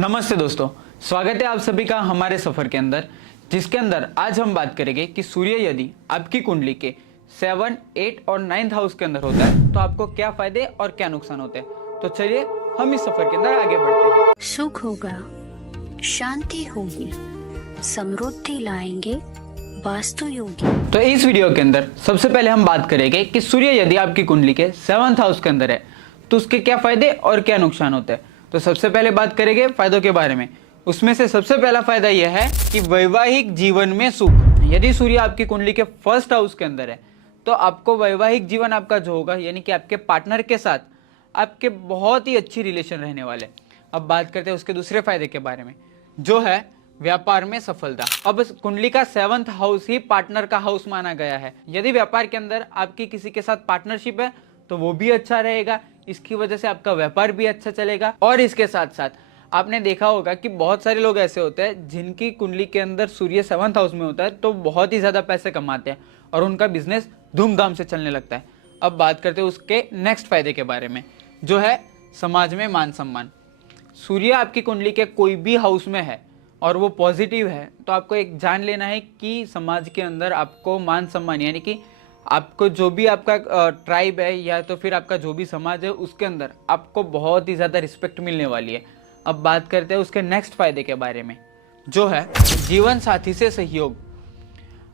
नमस्ते दोस्तों, स्वागत है आप सभी का हमारे सफर के अंदर, जिसके अंदर आज हम बात करेंगे कि सूर्य यदि आपकी कुंडली के 7, 8 और 9th हाउस के अंदर होता है तो आपको क्या फायदे और क्या नुकसान होते हैं। तो चलिए हम इस सफर के अंदर आगे बढ़ते हैं। सुख होगा, शांति होगी, समृद्धि लाएंगे वास्तु योगी। तो इस वीडियो के अंदर सबसे पहले हम बात करेंगे कि सूर्य यदि आपकी कुंडली के 7th हाउस के अंदर है तो उसके क्या फायदे और क्या नुकसान होते हैं। तो सबसे पहले बात करेंगे फायदों के बारे में। उसमें से सबसे पहला फायदा यह है कि वैवाहिक जीवन में सुख। यदि सूर्य आपकी कुंडली के 1st हाउस के अंदर है तो आपको वैवाहिक जीवन आपका जो होगा, यानी कि आपके पार्टनर के साथ आपके बहुत ही अच्छी रिलेशन रहने वाले। अब बात करते हैं उसके दूसरे फायदे के बारे में, जो है व्यापार में सफलता। अब कुंडली का 7th हाउस ही पार्टनर का हाउस माना गया है। यदि व्यापार के अंदर आपकी किसी के साथ पार्टनरशिप है तो वो भी अच्छा रहेगा, इसकी वजह से आपका व्यापार भी अच्छा चलेगा। और इसके साथ साथ आपने देखा होगा कि बहुत सारे लोग ऐसे होते हैं जिनकी कुंडली के अंदर सूर्य 7th हाउस में होता है तो बहुत ही ज्यादा पैसे कमाते हैं और उनका बिजनेस धूमधाम से चलने लगता है। अब बात करते हैं उसके नेक्स्ट फायदे के बारे में, जो है समाज में मान सम्मान। सूर्य आपकी कुंडली के कोई भी हाउस में है और वो पॉजिटिव है तो आपको एक जान लेना है कि समाज के अंदर आपको मान सम्मान, यानी कि आपको जो भी आपका ट्राइब है या तो फिर आपका जो भी समाज है उसके अंदर आपको बहुत ही ज़्यादा रिस्पेक्ट मिलने वाली है। अब बात करते हैं उसके नेक्स्ट फायदे के बारे में, जो है जीवन साथी से सहयोग।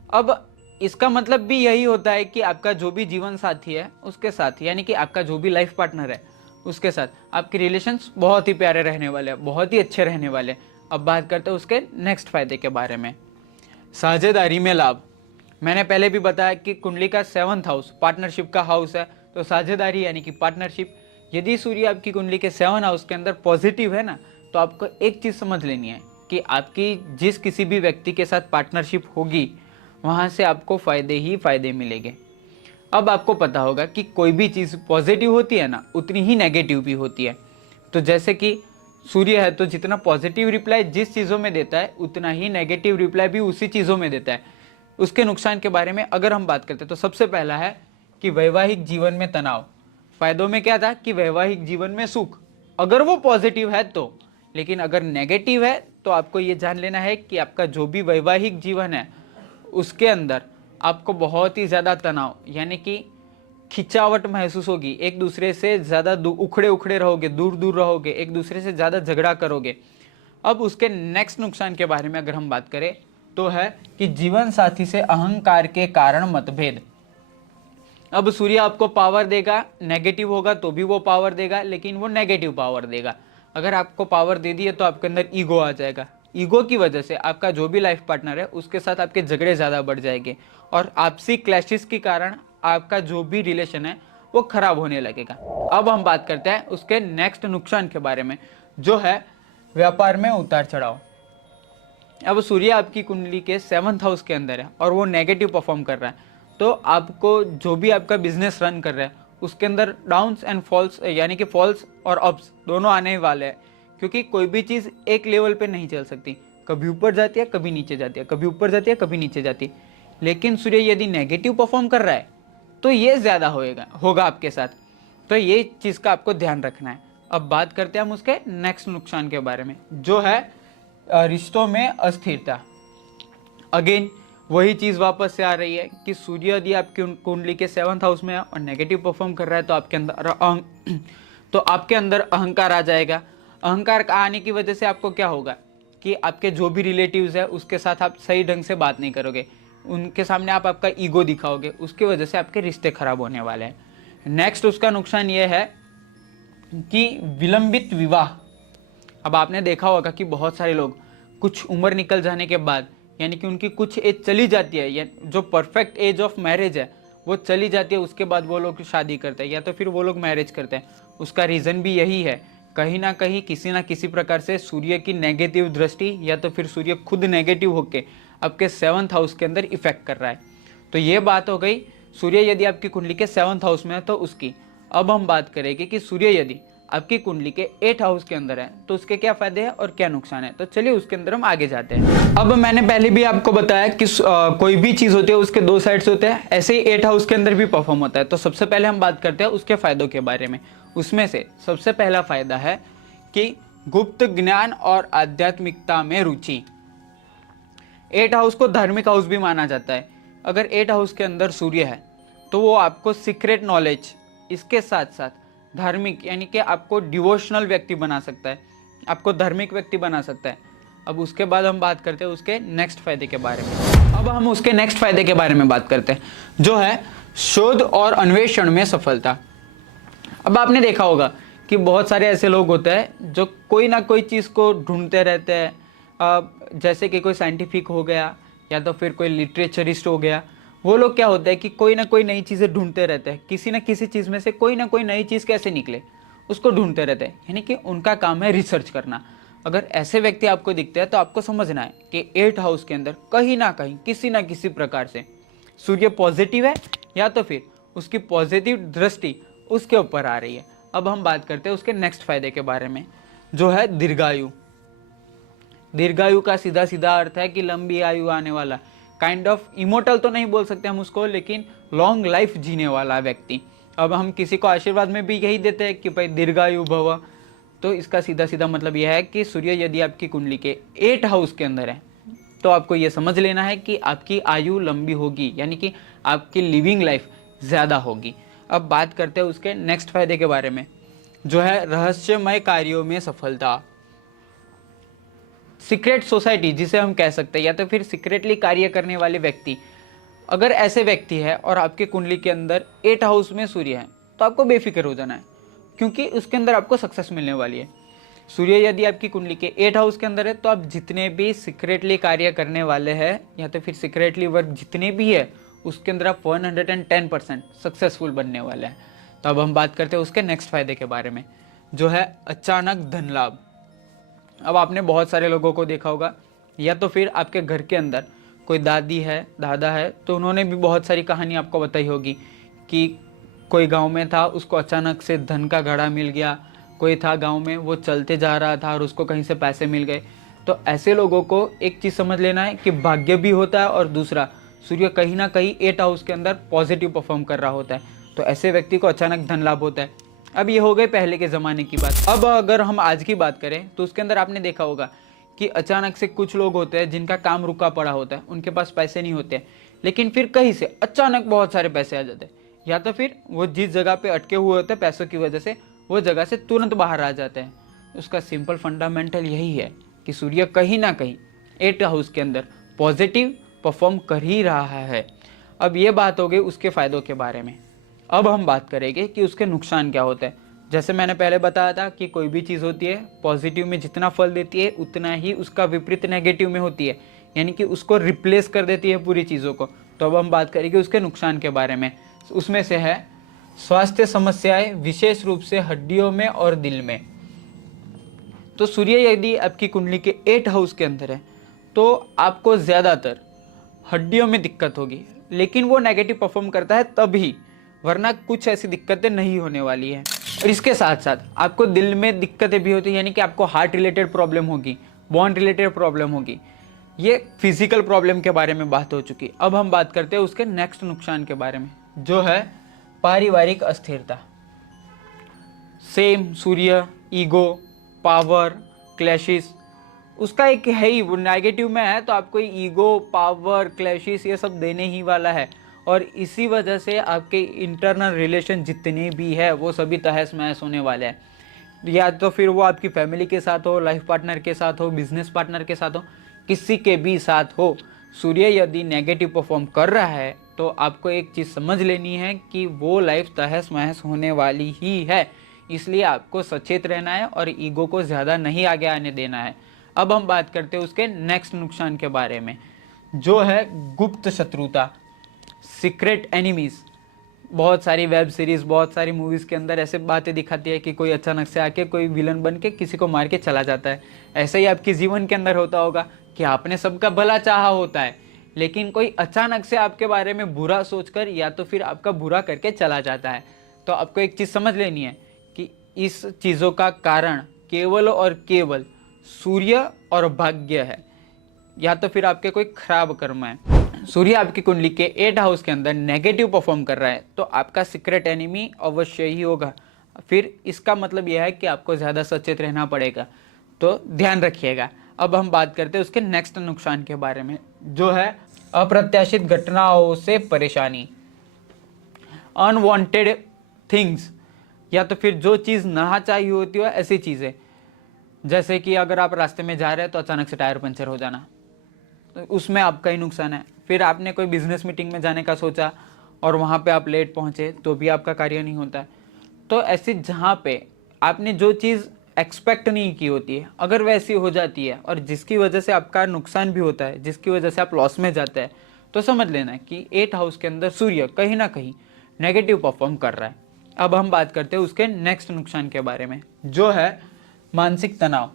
अब इसका मतलब भी यही होता है कि आपका जो भी जीवन साथी है उसके साथ, यानी कि आपका जो भी लाइफ पार्टनर है उसके साथ आपके रिलेशंस बहुत ही प्यारे रहने वाले हैं, बहुत ही अच्छे रहने वाले हैं। अब बात करते हैं उसके नेक्स्ट फायदे के बारे में, साझेदारी में लाभ। मैंने पहले भी बताया कि कुंडली का 7th हाउस पार्टनरशिप का हाउस है, तो साझेदारी यानी कि पार्टनरशिप। यदि सूर्य आपकी कुंडली के 7th हाउस के अंदर पॉजिटिव है ना, तो आपको एक चीज़ समझ लेनी है कि आपकी जिस किसी भी व्यक्ति के साथ पार्टनरशिप होगी वहाँ से आपको फ़ायदे ही फ़ायदे मिलेंगे। अब आपको पता होगा कि कोई भी चीज़ पॉजिटिव होती है ना उतनी ही नेगेटिव भी होती है। तो जैसे कि सूर्य है तो जितना पॉजिटिव रिप्लाई जिस चीज़ों में देता है उतना ही नेगेटिव रिप्लाई भी उसी चीज़ों में देता है। उसके नुकसान के बारे में अगर हम बात करते हैं तो सबसे पहला है कि वैवाहिक जीवन में तनाव। फायदों में क्या था कि वैवाहिक जीवन में सुख, अगर वो पॉजिटिव है तो। लेकिन अगर नेगेटिव है तो आपको ये जान लेना है कि आपका जो भी वैवाहिक जीवन है उसके अंदर आपको बहुत ही ज़्यादा तनाव, यानी कि खिंचावट महसूस होगी, एक दूसरे से ज़्यादा उखड़े उखड़े रहोगे, दूर दूर रहोगे, एक दूसरे से ज़्यादा झगड़ा करोगे। अब उसके नेक्स्ट नुकसान के बारे में अगर हम बात करें तो है कि जीवन साथी से अहंकार के कारण मतभेद। अब सूर्य आपको पावर देगा, नेगेटिव होगा तो भी वो पावर देगा, लेकिन वो नेगेटिव पावर देगा। अगर आपको पावर दे दी है तो आपके अंदर ईगो आ जाएगा। ईगो की वजह से आपका जो भी लाइफ पार्टनर है उसके साथ आपके झगड़े ज़्यादा बढ़ जाएंगे और आपसी क्लैशेस के कारण आपका जो भी रिलेशन है वो खराब होने लगेगा। अब हम बात करते हैं उसके नेक्स्ट नुकसान के बारे में, जो है व्यापार में उतार चढ़ाव। अब सूर्य आपकी कुंडली के 7th हाउस के अंदर है और वो नेगेटिव परफॉर्म कर रहा है, तो आपको जो भी आपका बिजनेस रन कर रहा है उसके अंदर डाउन्स एंड फॉल्स, यानी कि फॉल्स और अप्स दोनों आने वाले हैं। क्योंकि कोई भी चीज़ एक लेवल पे नहीं चल सकती, कभी ऊपर जाती है कभी नीचे जाती है, कभी ऊपर जाती है कभी नीचे जाती है। लेकिन सूर्य यदि नेगेटिव परफॉर्म कर रहा है तो ये ज़्यादा होगा आपके साथ, तो ये चीज़ का आपको ध्यान रखना है। अब बात करते हैं हम उसके नेक्स्ट नुकसान के बारे में, जो है रिश्तों में अस्थिरता। अगेन वही चीज़ वापस से आ रही है कि सूर्य यदि आपकी कुंडली के 7th हाउस में है और नेगेटिव परफॉर्म कर रहा है तो आपके अंदर अहंकार आ जाएगा। अहंकार आने की वजह से आपको क्या होगा कि आपके जो भी रिलेटिव्स है उसके साथ आप सही ढंग से बात नहीं करोगे, उनके सामने आप आपका ईगो दिखाओगे, उसकी वजह से आपके रिश्ते खराब होने वाले हैं। नेक्स्ट उसका नुकसान ये है कि विलंबित विवाह। अब आपने देखा होगा कि बहुत सारे लोग कुछ उम्र निकल जाने के बाद, यानी कि उनकी कुछ एज चली जाती है या जो परफेक्ट एज ऑफ मैरिज है वो चली जाती है, उसके बाद वो लोग शादी करते हैं या तो फिर वो लोग मैरिज करते हैं। उसका रीज़न भी यही है, कहीं ना कहीं किसी ना किसी प्रकार से सूर्य की नेगेटिव दृष्टि या तो फिर सूर्य खुद नेगेटिव होके आपके 7th हाउस के अंदर इफेक्ट कर रहा है। तो ये बात हो गई सूर्य यदि आपकी कुंडली के 7th हाउस में है तो उसकी। अब हम बात करेंगे कि सूर्य यदि आपकी कुंडली के 8th हाउस के अंदर है तो उसके क्या फायदे हैं और क्या नुकसान है। तो चलिए उसके अंदर हम आगे जाते हैं। अब मैंने पहले भी आपको बताया कि कोई भी चीज होती है उसके दो साइड्स होते हैं, ऐसे ही 8th हाउस के अंदर भी परफॉर्म होता है। तो सबसे पहले हम बात करते हैं उसके फायदों के बारे में। उसमें से सबसे पहला फायदा है कि गुप्त ज्ञान और आध्यात्मिकता में रुचि। 8 हाउस को धार्मिक हाउस भी माना जाता है। अगर 8 हाउस के अंदर सूर्य है तो वो आपको सीक्रेट नॉलेज, इसके साथ साथ धार्मिक यानी कि आपको डिवोशनल व्यक्ति बना सकता है, आपको धार्मिक व्यक्ति बना सकता है। अब उसके बाद हम बात करते हैं उसके नेक्स्ट फायदे के बारे में। अब हम उसके नेक्स्ट फायदे के बारे में बात करते हैं, जो है शोध और अन्वेषण में सफलता। अब आपने देखा होगा कि बहुत सारे ऐसे लोग होते हैं जो कोई ना कोई चीज़ को ढूंढते रहते हैं, जैसे कि कोई साइंटिफिक हो गया या तो फिर कोई लिटरेचरिस्ट हो गया। वो लोग क्या होता है कि कोई ना कोई नई चीज़ें ढूंढते रहते हैं, किसी ना किसी चीज़ में से कोई ना कोई नई चीज़ कैसे निकले उसको ढूंढते रहते हैं, यानी कि उनका काम है रिसर्च करना। अगर ऐसे व्यक्ति आपको दिखते हैं तो आपको समझना है कि 8 हाउस के अंदर कहीं ना कहीं किसी ना किसी प्रकार से सूर्य पॉजिटिव है या तो फिर उसकी पॉजिटिव दृष्टि उसके ऊपर आ रही है। अब हम बात करते हैं उसके नेक्स्ट फायदे के बारे में, जो है दीर्घायु। दीर्घायु का सीधा सीधा अर्थ है कि लंबी आयु आने वाला, काइंड ऑफ इमोर्टल तो नहीं बोल सकते हम उसको, लेकिन लॉन्ग लाइफ जीने वाला व्यक्ति। अब हम किसी को आशीर्वाद में भी यही देते हैं कि भाई दीर्घायु भव, तो इसका सीधा सीधा मतलब यह है कि सूर्य यदि आपकी कुंडली के 8 हाउस के अंदर है तो आपको यह समझ लेना है कि आपकी आयु लंबी होगी, यानी कि आपकी लिविंग लाइफ ज़्यादा होगी। अब बात करते हैं उसके नेक्स्ट फायदे के बारे में, जो है रहस्यमय कार्यों में सफलता। सीक्रेट सोसाइटी जिसे हम कह सकते हैं, या तो फिर सीक्रेटली कार्य करने वाले व्यक्ति, अगर ऐसे व्यक्ति है और आपके कुंडली के अंदर 8 हाउस में सूर्य है तो आपको बेफिक्र हो जाना है, क्योंकि उसके अंदर आपको सक्सेस मिलने वाली है। सूर्य यदि आपकी कुंडली के 8 हाउस के अंदर है तो आप जितने भी सीक्रेटली कार्य करने वाले हैं या तो फिर सीक्रेटली वर्क जितने भी है उसके अंदर आप 110% सक्सेसफुल बनने वाले हैं। तो अब हम बात करते हैं उसके नेक्स्ट फायदे के बारे में, जो है अचानक धन लाभ। अब आपने बहुत सारे लोगों को देखा होगा, या तो फिर आपके घर के अंदर कोई दादी है, दादा है, तो उन्होंने भी बहुत सारी कहानी आपको बताई होगी कि कोई गांव में था, उसको अचानक से धन का घड़ा मिल गया। कोई था गांव में, वो चलते जा रहा था और उसको कहीं से पैसे मिल गए। तो ऐसे लोगों को एक चीज़ समझ लेना है कि भाग्य भी होता है और दूसरा सूर्य कहीं ना कहीं 8 हाउस के अंदर पॉजिटिव परफॉर्म कर रहा होता है, तो ऐसे व्यक्ति को अचानक धन लाभ होता है। अब ये हो गए पहले के ज़माने की बात। अब अगर हम आज की बात करें तो उसके अंदर आपने देखा होगा कि अचानक से कुछ लोग होते हैं जिनका काम रुका पड़ा होता है, उनके पास पैसे नहीं होते, लेकिन फिर कहीं से अचानक बहुत सारे पैसे आ जाते हैं, या तो फिर वो जिस जगह पे अटके हुए होते हैं पैसों की वजह से वो जगह से तुरंत बाहर आ जाते हैं। उसका सिंपल फंडामेंटल यही है कि सूर्य कहीं ना कहीं 8 हाउस के अंदर पॉजिटिव परफॉर्म कर ही रहा है। अब ये बात हो गई उसके फ़ायदों के बारे में। अब हम बात करेंगे कि उसके नुकसान क्या होते हैं। जैसे मैंने पहले बताया था कि कोई भी चीज़ होती है पॉजिटिव में जितना फल देती है उतना ही उसका विपरीत नेगेटिव में होती है, यानी कि उसको रिप्लेस कर देती है पूरी चीज़ों को। तो अब हम बात करेंगे उसके नुकसान के बारे में। उसमें से है स्वास्थ्य समस्याएं, विशेष रूप से हड्डियों में और दिल में। तो सूर्य यदि आपकी कुंडली के 8 हाउस के अंदर है तो आपको ज़्यादातर हड्डियों में दिक्कत होगी, लेकिन वो नेगेटिव परफॉर्म करता है तभी, वरना कुछ ऐसी दिक्कतें नहीं होने वाली है। और इसके साथ साथ आपको दिल में दिक्कतें भी होती हैं, यानी कि आपको हार्ट रिलेटेड प्रॉब्लम होगी, बोन रिलेटेड प्रॉब्लम होगी। ये फिजिकल प्रॉब्लम के बारे में बात हो चुकी। अब हम बात करते हैं उसके नेक्स्ट नुकसान के बारे में, जो है पारिवारिक अस्थिरता। सेम सूर्य, ईगो, पावर, क्लैशेस, उसका एक है ही, वो नेगेटिव में है तो आपको ईगो, पावर, क्लैशेस ये सब देने ही वाला है। और इसी वजह से आपके इंटरनल रिलेशन जितने भी है वो सभी तहस महस होने वाले हैं, या तो फिर वो आपकी फैमिली के साथ हो, लाइफ पार्टनर के साथ हो, बिजनेस पार्टनर के साथ हो, किसी के भी साथ हो। सूर्य यदि नेगेटिव परफॉर्म कर रहा है तो आपको एक चीज़ समझ लेनी है कि वो लाइफ तहस महस होने वाली ही है, इसलिए आपको सचेत रहना है और ईगो को ज़्यादा नहीं आगे आने देना है। अब हम बात करते हैं उसके नेक्स्ट नुकसान के बारे में, जो है गुप्त शत्रुता, सीक्रेट एनिमीज। बहुत सारी वेब सीरीज़, बहुत सारी मूवीज़ के अंदर ऐसे बातें दिखाती है कि कोई अचानक से आके कोई विलन बन के किसी को मार के चला जाता है। ऐसे ही आपके जीवन के अंदर होता होगा कि आपने सबका भला चाहा होता है, लेकिन कोई अचानक से आपके बारे में बुरा सोचकर या तो फिर आपका बुरा करके चला जाता है। तो आपको एक चीज़ समझ लेनी है कि इस चीज़ों का कारण केवल और केवल सूर्य और भाग्य है, या तो फिर आपके कोई खराब कर्म है। सूर्य आपकी कुंडली के 8 हाउस के अंदर नेगेटिव परफॉर्म कर रहा है तो आपका सीक्रेट एनिमी अवश्य ही होगा। फिर इसका मतलब यह है कि आपको ज़्यादा सचेत रहना पड़ेगा। तो ध्यान रखिएगा। अब हम बात करते हैं उसके नेक्स्ट नुकसान के बारे में, जो है अप्रत्याशित घटनाओं से परेशानी, अनवांटेड थिंग्स, या तो फिर जो चीज़ ना चाहिए होती हो ऐसी चीज़ें, जैसे कि अगर आप रास्ते में जा रहे हैं तो अचानक से टायर पंचर हो जाना, तो उसमें आपका ही नुकसान है। फिर आपने कोई बिजनेस मीटिंग में जाने का सोचा और वहाँ पे आप लेट पहुँचे तो भी आपका कार्य नहीं होता है। तो ऐसी जहाँ पे आपने जो चीज़ एक्सपेक्ट नहीं की होती है, अगर वैसी हो जाती है और जिसकी वजह से आपका नुकसान भी होता है, जिसकी वजह से आप लॉस में जाते हैं, तो समझ लेना कि 8th हाउस के अंदर सूर्य कहीं ना कहीं नेगेटिव परफॉर्म कर रहा है। अब हम बात करते हैं उसके नेक्स्ट नुकसान के बारे में, जो है मानसिक तनाव,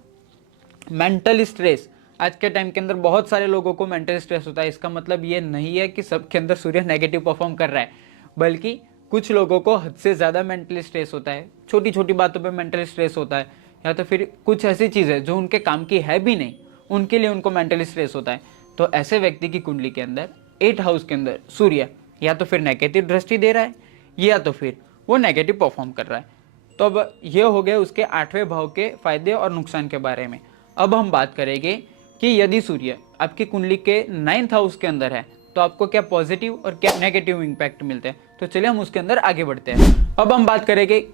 मेंटल स्ट्रेस। आज के टाइम के अंदर बहुत सारे लोगों को मेंटल स्ट्रेस होता है। इसका मतलब ये नहीं है कि सबके अंदर सूर्य नेगेटिव परफॉर्म कर रहा है, बल्कि कुछ लोगों को हद से ज़्यादा मेंटल स्ट्रेस होता है, छोटी छोटी बातों पे मेंटल स्ट्रेस होता है, या तो फिर कुछ ऐसी चीज़ें जो उनके काम की है भी नहीं, उनके लिए उनको मेंटल स्ट्रेस होता है। तो ऐसे व्यक्ति की कुंडली के अंदर 8th हाउस के अंदर सूर्य या तो फिर नेगेटिव दृष्टि दे रहा है, या तो फिर वो नेगेटिव परफॉर्म कर रहा है। तो अब ये हो गए उसके 8वें भाव के फायदे और नुकसान के बारे में। अब हम बात करेंगे कि यदि सूर्य आपकी कुंडली के 9th हाउस के अंदर है तो आपको क्या पॉजिटिव और क्या नेगेटिव इम्पैक्ट मिलते हैं। तो चलिए हम उसके अंदर आगे बढ़ते हैं। अब हम बात करेंगे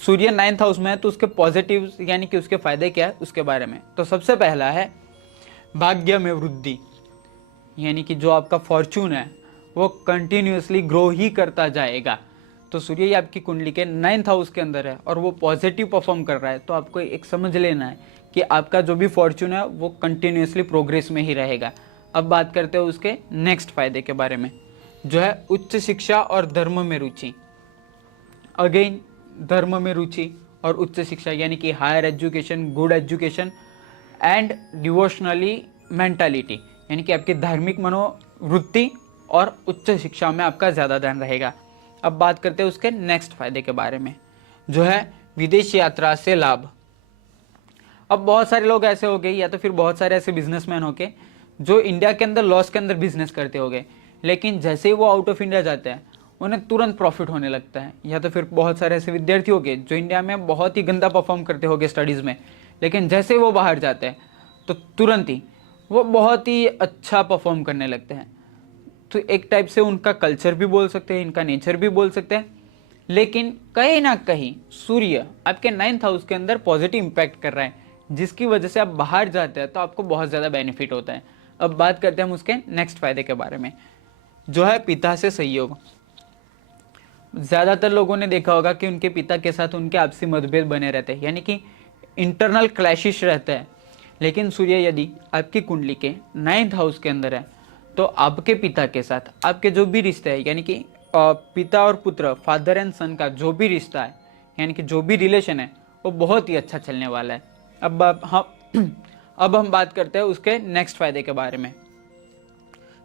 सूर्य 9th हाउस में है तो उसके पॉजिटिव यानी कि उसके फायदे क्या है उसके बारे में। तो सबसे पहला है भाग्य में वृद्धि, यानी कि जो आपका फॉर्चून है वो कंटिन्यूसली ग्रो ही करता जाएगा। तो सूर्य ही आपकी कुंडली के 9th हाउस के अंदर है और वो पॉजिटिव परफॉर्म कर रहा है, तो आपको एक समझ लेना है कि आपका जो भी फॉर्चून है वो कंटिन्यूसली प्रोग्रेस में ही रहेगा। अब बात करते हैं उसके नेक्स्ट फायदे के बारे में, जो है उच्च शिक्षा और धर्म में रुचि। अगेन धर्म में रुचि और उच्च शिक्षा यानी कि higher education, good education and devotionally mentality, यानी कि आपकी धार्मिक मनोवृत्ति और उच्च शिक्षा में आपका ज़्यादा ध्यान रहेगा। अब बात करते हैं उसके नेक्स्ट फायदे के बारे में, जो है विदेश यात्रा से लाभ। अब बहुत सारे लोग ऐसे हो गए या तो फिर बहुत सारे ऐसे बिजनेसमैन हो गए जो इंडिया के अंदर लॉस के अंदर बिजनेस करते हो गए, लेकिन जैसे ही वो आउट ऑफ इंडिया जाते हैं उन्हें तुरंत प्रॉफिट होने लगता है। या तो फिर बहुत सारे ऐसे विद्यार्थी हो गए जो इंडिया में बहुत ही गंदा परफॉर्म करते हो गए स्टडीज़ में, लेकिन जैसे ही वो बाहर जाते हैं तो तुरंत ही वो बहुत ही अच्छा परफॉर्म करने लगते हैं। तो एक टाइप से उनका कल्चर भी बोल सकते हैं, इनका नेचर भी बोल सकते हैं, लेकिन कहीं ना कहीं सूर्य आपके 9th हाउस के अंदर पॉजिटिव इम्पैक्ट कर रहा है, जिसकी वजह से आप बाहर जाते हैं तो आपको बहुत ज़्यादा बेनिफिट होता है। अब बात करते हैं हम उसके नेक्स्ट फायदे के बारे में, जो है पिता से सहयोग। ज़्यादातर लोगों ने देखा होगा कि उनके पिता के साथ उनके आपसी मतभेद बने रहते हैं, यानी कि इंटरनल क्लैशिश रहता है। लेकिन सूर्य यदि आपकी कुंडली के 9th हाउस के अंदर है तो आपके पिता के साथ आपके जो भी रिश्ते हैं, यानी कि पिता और पुत्र, फादर एंड सन का जो भी रिश्ता है, यानी कि जो भी रिलेशन है वो बहुत ही अच्छा चलने वाला है। अब हम बात करते हैं उसके नेक्स्ट फायदे के बारे में,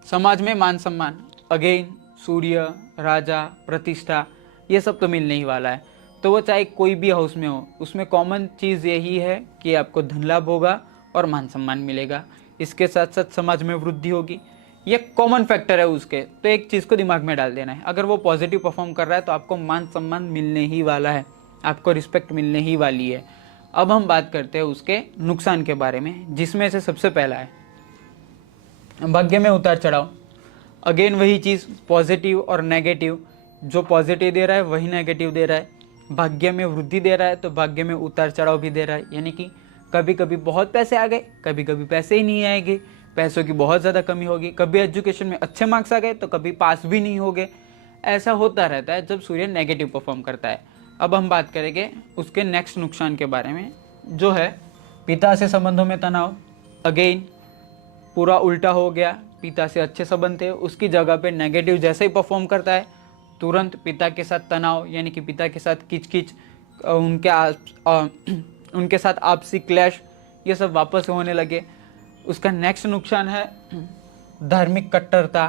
समाज में मान सम्मान। अगेन सूर्य, राजा, प्रतिष्ठा, ये सब तो मिलने ही वाला है। तो वो चाहे कोई भी हाउस में हो, उसमें कॉमन चीज़ यही है कि आपको धन लाभ होगा और मान सम्मान मिलेगा। इसके साथ साथ समाज में वृद्धि होगी, ये कॉमन फैक्टर है उसके। तो एक चीज़ को दिमाग में डाल देना है, अगर वो पॉजिटिव परफॉर्म कर रहा है तो आपको मान सम्मान मिलने ही वाला है, आपको रिस्पेक्ट मिलने ही वाली है। अब हम बात करते हैं उसके नुकसान के बारे में, जिसमें से सबसे पहला है भाग्य में उतार चढ़ाव। अगेन वही चीज़, पॉजिटिव और नेगेटिव, जो पॉजिटिव दे रहा है वही नेगेटिव दे रहा है। भाग्य में वृद्धि दे रहा है तो भाग्य में उतार चढ़ाव भी दे रहा है, यानी कि कभी कभी बहुत पैसे आ गए, कभी कभी पैसे ही नहीं आएंगे, पैसों की बहुत ज़्यादा कमी होगी, कभी एजुकेशन में अच्छे मार्क्स आ गए तो कभी पास भी नहीं हो गए। ऐसा होता रहता है जब सूर्य नेगेटिव परफॉर्म करता है। अब हम बात करेंगे उसके नेक्स्ट नुकसान के बारे में, जो है पिता से संबंधों में तनाव। अगेन पूरा उल्टा हो गया, पिता से अच्छे संबंध थे, उसकी जगह पे नेगेटिव जैसे ही परफॉर्म करता है तुरंत पिता के साथ तनाव, यानी कि पिता के साथ किचकिच, उनके साथ आपसी क्लैश, ये सब वापस होने लगे। उसका नेक्स्ट नुकसान है धार्मिक कट्टरता।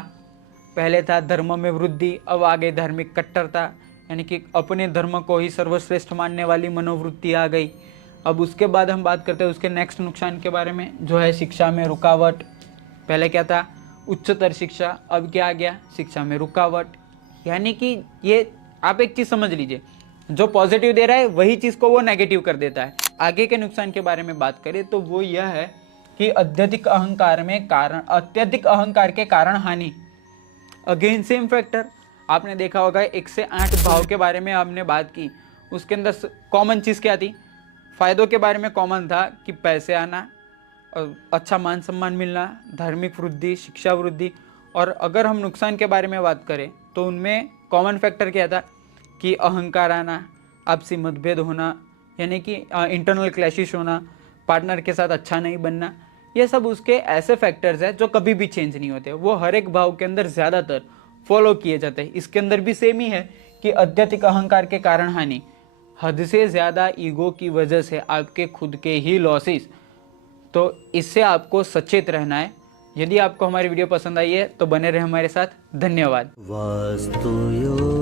पहले था धर्म में वृद्धि, अब आ गई धार्मिक कट्टरता, यानी कि अपने धर्म को ही सर्वश्रेष्ठ मानने वाली मनोवृत्ति आ गई। अब उसके बाद हम बात करते हैं उसके नेक्स्ट नुकसान के बारे में, जो है शिक्षा में रुकावट। पहले क्या था, उच्चतर शिक्षा, अब क्या आ गया, शिक्षा में रुकावट। यानी कि ये आप एक चीज़ समझ लीजिए, जो पॉजिटिव दे रहा है वही चीज़ को वो नेगेटिव कर देता है। आगे के नुकसान के बारे में बात करें तो वो यह है कि अत्यधिक अहंकार के कारण हानि। अगेन सेम फैक्टर, आपने देखा होगा 1 से 8 भाव के बारे में हमने बात की, उसके अंदर कॉमन चीज़ क्या थी? फायदों के बारे में कॉमन था कि पैसे आना, अच्छा मान सम्मान मिलना, धार्मिक वृद्धि, शिक्षा वृद्धि। और अगर हम नुकसान के बारे में बात करें तो उनमें कॉमन फैक्टर क्या था कि अहंकार आना, आपसी मतभेद होना, यानी कि इंटरनल क्लैशिश होना, पार्टनर के साथ अच्छा नहीं बनना। ये सब उसके ऐसे फैक्टर्स हैं जो कभी भी चेंज नहीं होते, वो हर एक भाव के अंदर ज़्यादातर फॉलो किए जाते हैं। इसके अंदर भी सेम ही है कि अत्यधिक अहंकार के कारण हानि, हद से ज़्यादा ईगो की वजह से आपके खुद के ही लॉसेस। तो इससे आपको सचेत रहना है। यदि आपको हमारी वीडियो पसंद आई है तो बने रहे हमारे साथ। धन्यवाद। वास्तु योग।